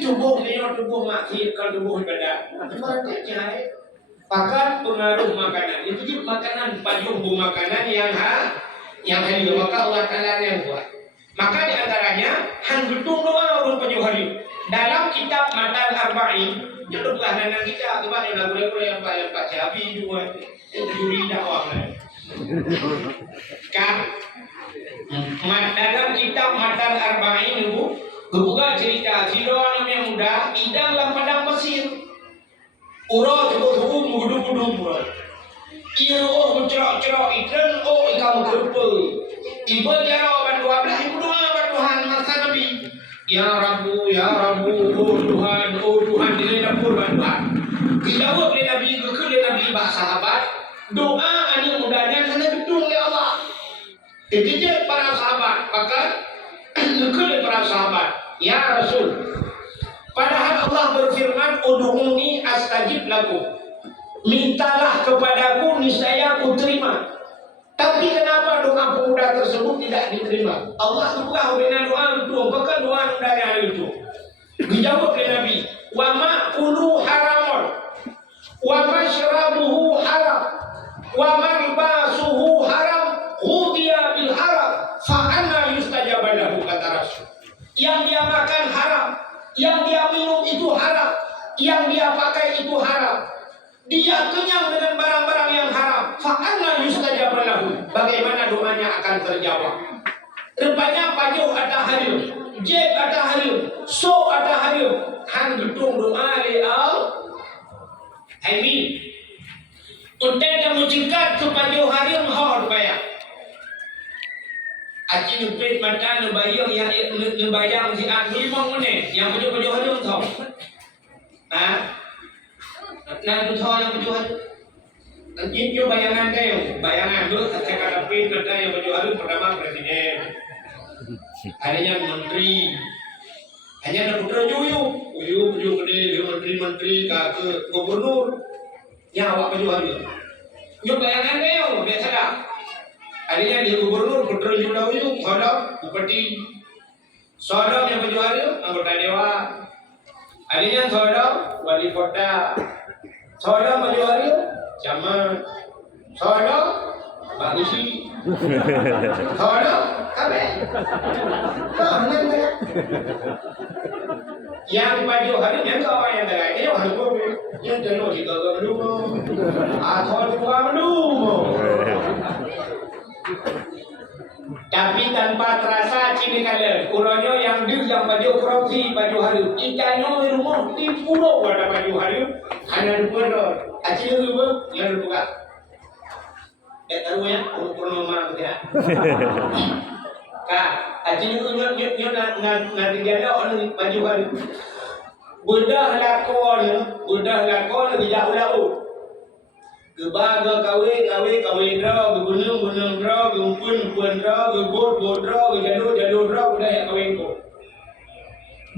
Tubuh ni tubuh mati kalau tubuh badan. Cuma cahaya. Pakat pengaruh makanan. Itu jadi makanan payung makanan yang hari maka Allah Taala yang buat. Maka di antaranya han betul doa orang penyuh hari. Dalam kitab Matal Arba'in, itu bukan hanya kita, cuma yang lagu-lagu yang Pak Jabi juga juri dakwah. Kan dalam kitab Matal Arba'in itu kebuka cerita Firaun yang muda idang dalam padang Mesir. Ura cukup mudu-mudu murah. Ia mencerok-cerok iklan kamu kerupul. Ibu jaro bantuan belah ibu doa bantuan masa Nabi. Ya Rabbu, oh Tuhan di dapur bantuan. Dijawab oleh Nabi, ke Nabi bah sahabat. Doa ani mudahnya karena betul oleh Allah. Dikejar para sahabat, maka ke para sahabat. Ya Rasul. Padahal Allah berfirman, "Ud'uni astajib lakum." Mintalah kepadaku niscaya aku terima. Tapi kenapa doa pemuda tersebut tidak diterima? Allah buka hubungan doa itu, bukan doa dari itu. Dijawab oleh Nabi, "Wa ma'kulu haramun, wa mashrabuhu haram, wa malbasuhu haram, ghudiya bil haram, fa anna yustajab lahu," kata Rasul. Yang dia makan haram, yang dia minum itu haram, yang dia pakai itu haram, dia kenyang dengan barang-barang yang haram. Fa'anna yustajab lahu. Bagaimana doanya akan terjawab? Rupanya pajuh ada harim, jeb ada harim, so ada harim. Han betung doa leal. Haimi. Utai kamu cikat ke pajuh harim hor bayar. Aci nyupit mata nebayang yang nebayang si Agli mong mana yang pajuh-pajuh harim tau. Nah itu tau yang pajuh harim. Itu bayangan kayo, bayangan tu saya kata pin kata yang pajuh harim pertama presiden. Adanya menteri. Hanya ada putra uyu gede, menteri ke gubernur. Yang awak pajuh harim. Itu bayangan kayo, biasa dah. Adanya di gubernur putra uyu, sodok, bupati, sodok yang pajuh harim, anggota dewan. Adanya sodok, wali kota, sodok pajuh harim, camat, sodok, Pak Gusi, sodok, kabe, yang pajuh harim yang kau yang terkait yang harus yang jenuh jika kau mendung, atau juga mendung. Tapi tanpa terasa cini kalian, uronyo yang di yang baju korupsi baju harum, ikanyo di rumah di pulau ada baju harum, hanya dua dor, acil dua yang buka. Tahu ya, umur mana kita? Kak, acil nyo nanti dia orang baju harum. Buddha lakon tidak ulau. Kebaga kawin draw, gunung draw, pun draw, bot draw, jalur draw, udah ya kawin ko.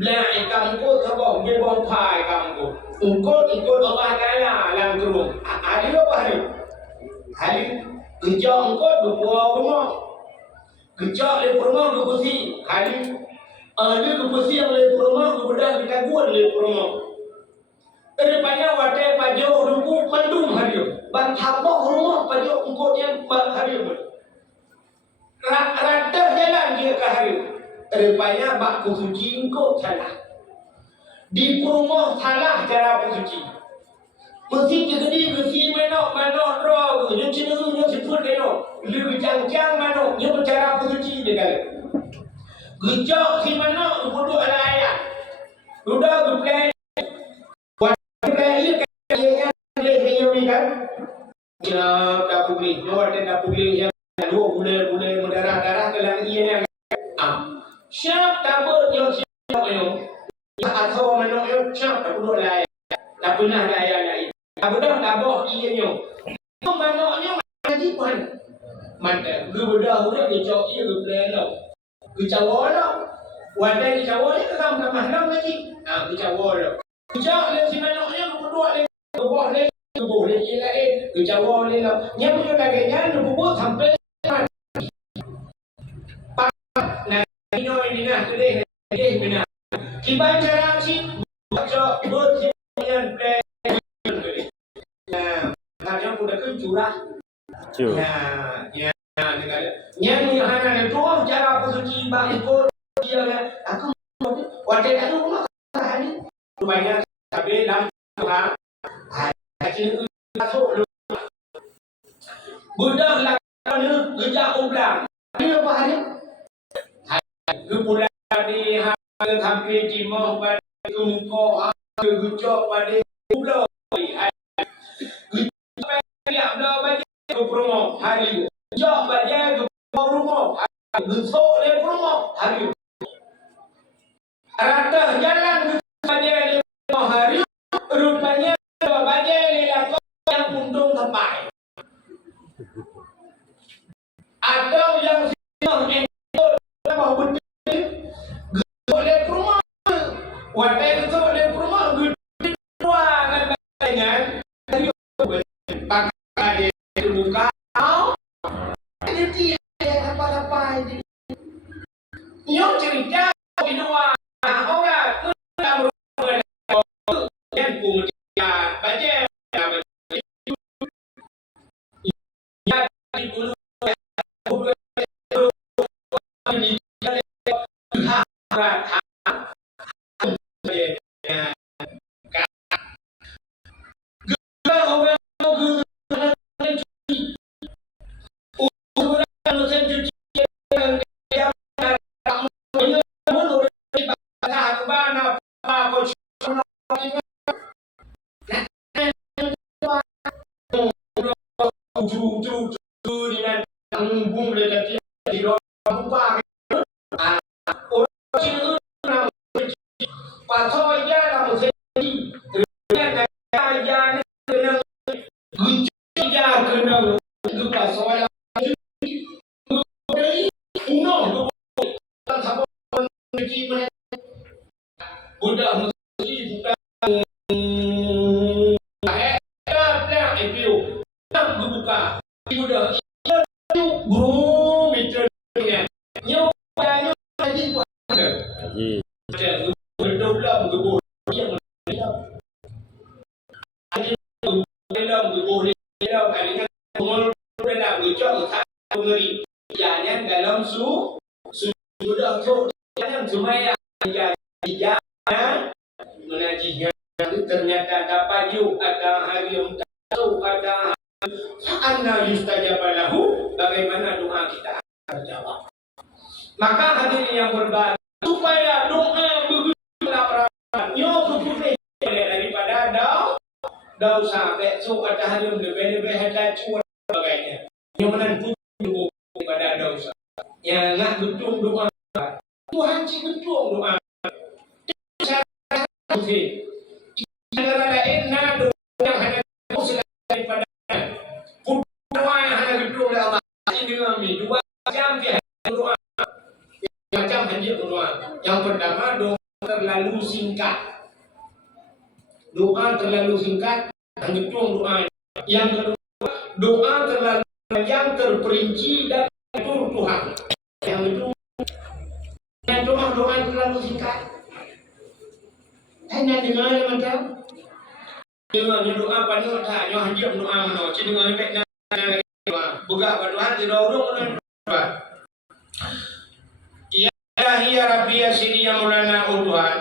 Belah ikam ko sabok dia bong pai ikam ko. Ikut Allah Taala alam gerung. Ada apa hari? Hari kerja engkau berbuah rumah. Kerja le rumah berkusi. Hari ada berkusi yang le rumah berbeda kita buat le rumah. Rupanya wadah pajuh rumput mandum hari. Bantabok rumah pajuh engkotnya hari. Rata jalan dia ke hari. Rupanya bak kusuci engkot salah. Di rumah salah cara kusuci. Mesti jadi mesti manok roh. Yang cenderung yang sebut dia. Lebih jang manok. Yang cara kusuci dia kali. Gejok si manok bodoh ala ayat. Sudah berplay. Dapur ni, ada dapur yang boleh mendarah ke dalam ia yang siap dapur yang siap yang atau mana yang siap dapur lain, dapur lain. Dapur dapur ia yang mana lagi pun, mana gubernur dicok ia gubernur, kecawal, wadah kecawal itu tambah lagi, kecawal, kecawal si mana yang berdua boleh kejauhan ni lah. Yang punya laganya lu buat sampai nak ini nak tu deh benar. dibaca lagi baca berjian plan. Nah, kadang udah kencurah. Nah, ya, nyanyi hana tuang cara posisi bang ikut dia aku wadah aku mah hari banyak tapi dalam Tuhan hasil masuk budak lakukan kerja ulang ini apa hari kebulan di hampir timah pada kungko kegucok pada pulau yang dah bagi ke promo hari jauh bagi ke promo besok le promo hari rata jalan bagi lima hari rupanya bagi lelaki yang untung tepai atau yang senang ikut mau betul oleh promo wadah itu oleh promo kedua dengan pakai buka jadi apa-apa ini nyok cerita di luar orang yang punya baca ya di dulu ternyata dapat ada hari yang tahu ada anna yustajabalahu bagaimana doa kita terjawab. Maka hadirin yang berbahagia supaya doa begitu lapranyo berputih daripada dosa besok ada hari yang lebih ada cuan sebagainya yang menentu daripada dosa yang nak betul doa Tuhan si betul doa negara lain nak doa yang hanya daripada doa yang hanya betul oleh Allah ini kami 2 jam dia doa macam hanya doa yang pertama doa terlalu singkat hanya betul doa yang kedua doa terlalu panjang terperinci dan itu Tuhan yang itu yang doa terlalu singkat hanya dengar macam dengar doa pada tak yang hanya doa mana cuma dengar baik buka Tuhan di dorong doa ya ilahi ya rabbi ya sini yang mulana Tuhan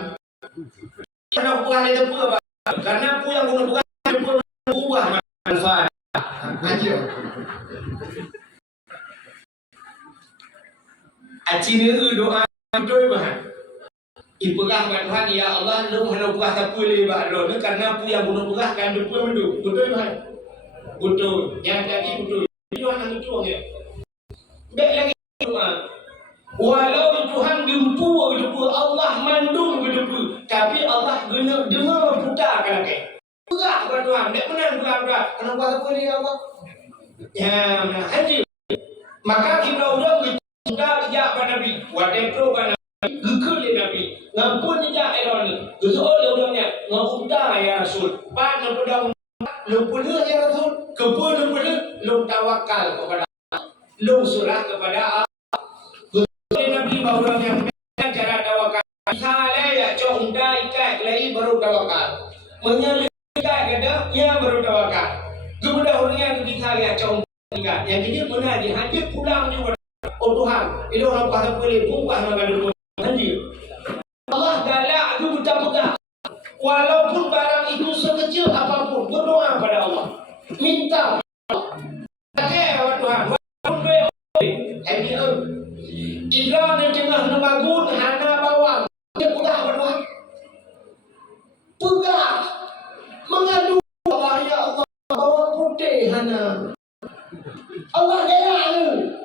karena Tuhan itu apa karena aku yang bukan buah manfaat aja acine doa betul bah ibulah Tuhan ya Allah lu hendak buah tak boleh bah lo karena aku yang bunuh buah kan betul bah betul yang tadi betul Tuhan itu ya baik lagi doa walau Tuhan gempu Allah mandung gempu tapi Allah guna dengar putar kan ke buka Tuhan tak benar buka kenapa tak boleh Allah ya haji maka kita udah kita ya Nabi wadah pro Nabi gekul Nabi ngampun ya Eloni gesol udangnya ngapunta ya Rasul pan pedang lumpulur ya Rasul kebun lumpulur lu tawakal kepada lu surah kepada Allah Nabi bahwa yang cara tawakal misalnya ya cong ikat lagi baru tawakal. Menyalih ikat kata, ya baru tawakal. Kemudian orang yang kita lihat contoh ikat. Yang dia benar dia hanya pulang juga. Oh Tuhan, itu orang pasal boleh bukan orang dulu hancur. Allah galak tu betul-betul. Walaupun barang itu sekecil apapun, berdoa pada Allah. Minta Tuhan, walaupun dia Ila ni tengah nemagun hana bawang. Dia pegah berdoa. Pegah. Mengadu Allah, ya Allah, bawang putih hana. Allah galak ni.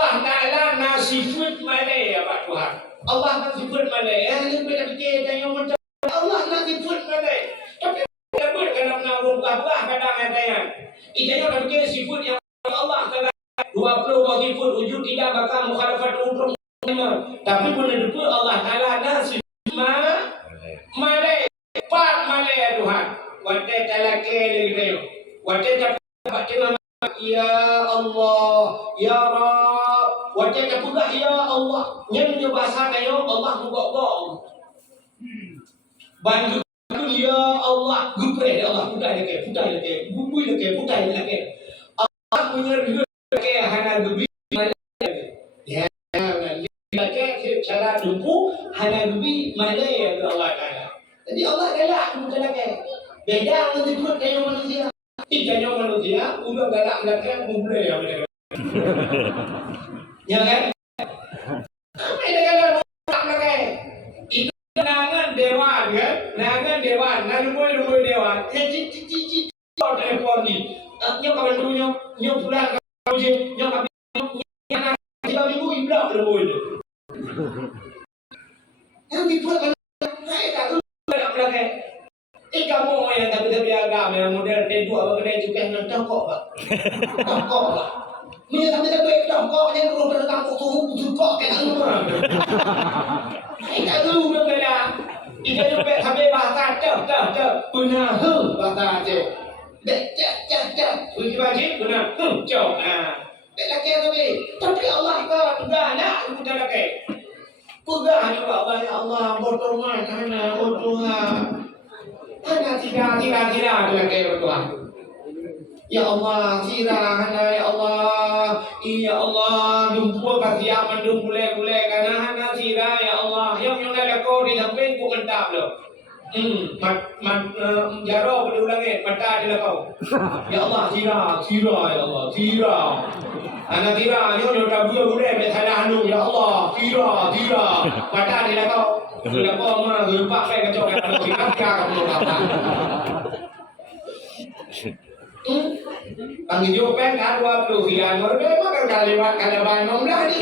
Allah Ta'ala nasi food malay ya Pak Tuhan. Allah nasi food malay. Lebih dah fikir yang macam Allah nasi food malay. Tapi dapat kadang nak buka kadang ada yang. Itanya dah fikir seafood yang Allah Ta'ala 20 bagi food wujud tidak bakal mukhalafat umrah. Tapi pun depa Allah Ta'ala nasi malay. Pak malay ya Tuhan. Wate talake lagi. Wate dapat tengah ya Allah, ya Rabb, wajah terpegah ya Allah. Yang dia bahasa kayo Allah mugok-gok. Bantu ya Allah, gupre Allah putai leke, bubui leke, putai leke. Allah menyerbu leke hana gebi ya, leke cara dumpu hana gebi malay ya Allah Ta'ala. Jadi Allah galak bukan leke. Beda dengan ikut kayo manusia. Ikannya manusia udah galak belakang bubule ya mereka. Ya kan? Ini galak belakang. Itu nangan dewan kan? Nangan dewan, nangan dewan. Cici telepon ni. Nyok kawan dulu nyok pulang kau je nyok kami nyok 3 minggu iblak lebih. Yang dibuat kan? Hai tak tu galak belakang. Kamu yang tapi agama yang model T2 apa kena juga yang tongkok pak. Tongkok pak. Punya tapi tongkok yang kalau berdatang kok tuh tongkok kan semua. Tak tahu benda. Ika juga sampai bahasa dah benar bahasa aja. Cak. Pergi baca benar cok. Tak laki tapi Allah enggak nak kita laki. Pegah juga Allah ya Allah berdoa karena Tuhan. Hanya tidak dengan kaya Tuhan. Ya Allah, sirah hana ya Allah. Ya Allah, dumpu kasih aman dumpule karena hana sirah ya Allah. Yang ada kau di samping ku mentap lo. Jaro berulangi mata di kau. Ya Allah, sirah ya Allah, sirah. Hana sirah yo tabu boleh besalah anu ya Allah, sirah. Mata di kau. Sudah kau mah lupa saya kacau kan kita kamu apa? Panggil jawab kan 20 yang berbeda kan kalimat nom dah ni.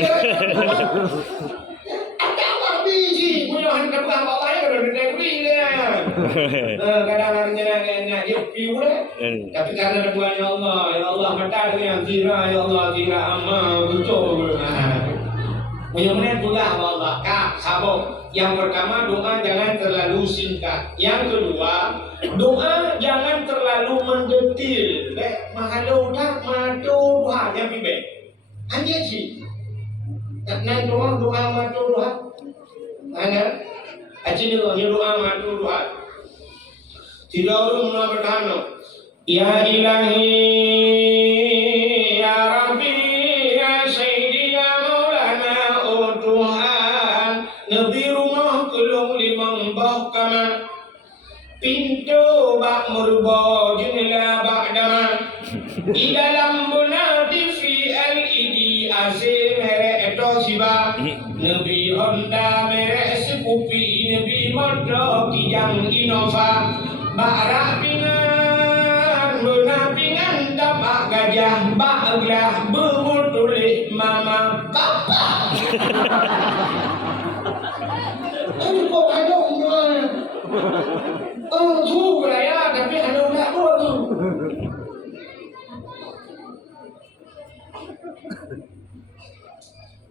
Ada apa biji punya hendak bukan bawa air dah negeri dia. Kadang-kadang nak dia piu dah. Tapi karena Tuhan ya Allah mata dengan zira ya Allah zira amma betul. Punya pula Allah kak sabuk. Yang pertama doa jangan terlalu singkat. Yang kedua doa jangan terlalu mendetil. Mahalo tak matu doa yang bibe. Hanya sih. Nak doa matu doa. Ana. Aci doa matu doa. Tidak perlu bertahan. Ya Ilahi ya Rabbi ya Sayyidi ya Maulana oh Tuhan. Nabi rumah kelung limang bahkama pintu bak merubah jumlah ba'dama di dalam bunati fi al-idi asih mere eto siba Nabi Honda mere sepupi Nabi Modo kijang Innova barak pingan bunapingan dapak gajah baklah bermutulih mama papa. Aku kok ada umur. Tu ya, tapi ada umur apa tu?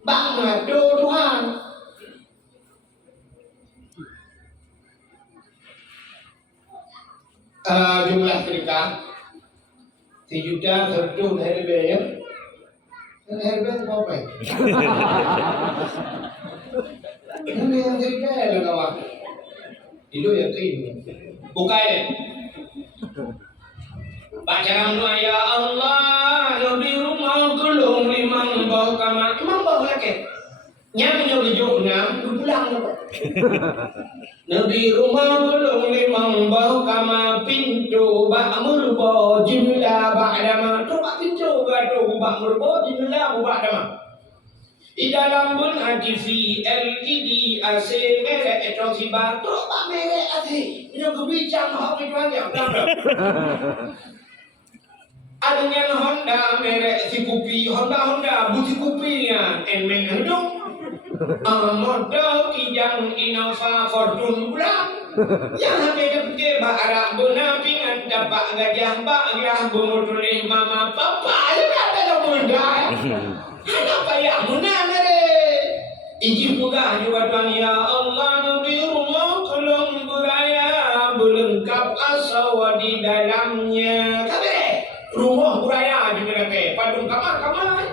Bang, Tuhan. Jumlah sedekah 3 juta serdun herbe ya. Herbe apa? Ini yang sedekah lah kawan. Itu yakin. Bukain. Baca doa ya Allah, lebih rumah kulung limang bau kamar. Imam bau lagi. Nyam nyobi jogna, pulang apa? Nabi rumah kulung limang bau kamar pintu bak murbo jimla ba'dama. Coba pintu gado bak murbo jimla ba'dama. Di dalam bun TV LED AC merek itu tiba coba merek AC. Ini kebicaraan hak banyak. Adanya Honda merek si kopi Honda buti kopinya enmen hidung modal kijang Innova Fortune pulang yang habis ke barang benapingan dapat gajah bagah bumutulih mama papa ya ada bunda anak payah bunda mere iji juga tuan ya Allah nabi rumah kolong buraya belengkap asawa di dalamnya rumah buraya di mereka padung kamar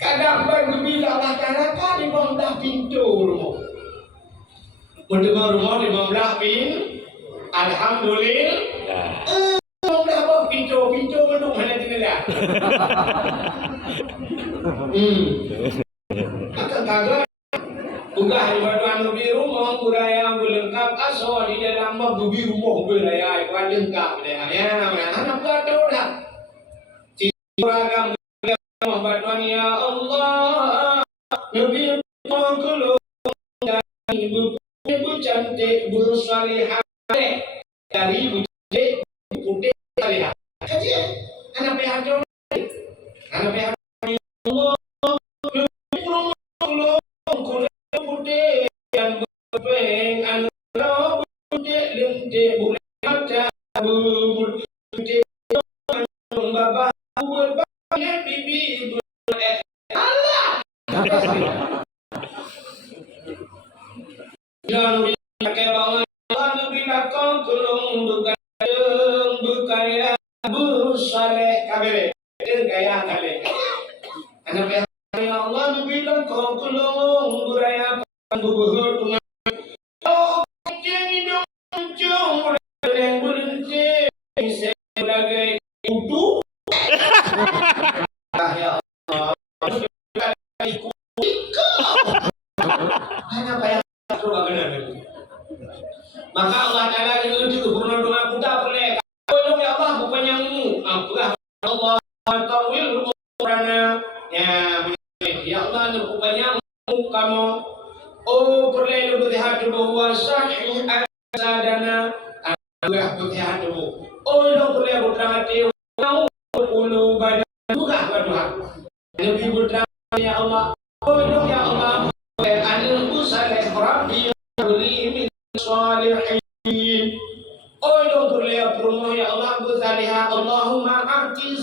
kadang berbila masyarakat di bawah pintu rumah mendengar rumah di bawah pintu alhamdulillah bawah pintu menung hanya tidak kagak unggah di bawah lebih rumah buraya belengkap asal di dalam lebih rumah buraya itu lengkap ya anak gaduh dah Beragam Batuan ya Allah Nabi Muhammad dan ibu cantik ibu salihah dari ibu cantik putih salihah kajian anak pehajon anak pehajon Allah putih dan berpeng anak putih lentik boleh baca putih babah berbanyak bibi Allah lalu pakai bangun lalu bilakon kulung bukaya busale kabere gaya kale anak ya Allah bilakon kulung buraya bubuhur tungan oh jadi dong jong yang berhenti sebagai utuh ya Allah maka Allah Ta'ala itu gubernur doa kita boleh kalau ya Allah bukannya apalah Allah tawil umrana ya Allah bukannya kamu oh boleh berhati bahwa sahih adana Allah berhati oh boleh berhati mau ulu badan juga berdoa lebih berdoa ya Allah oh ya Allah anil salih rabbi li salihin oh ya Allah ya Allah Allahumma arti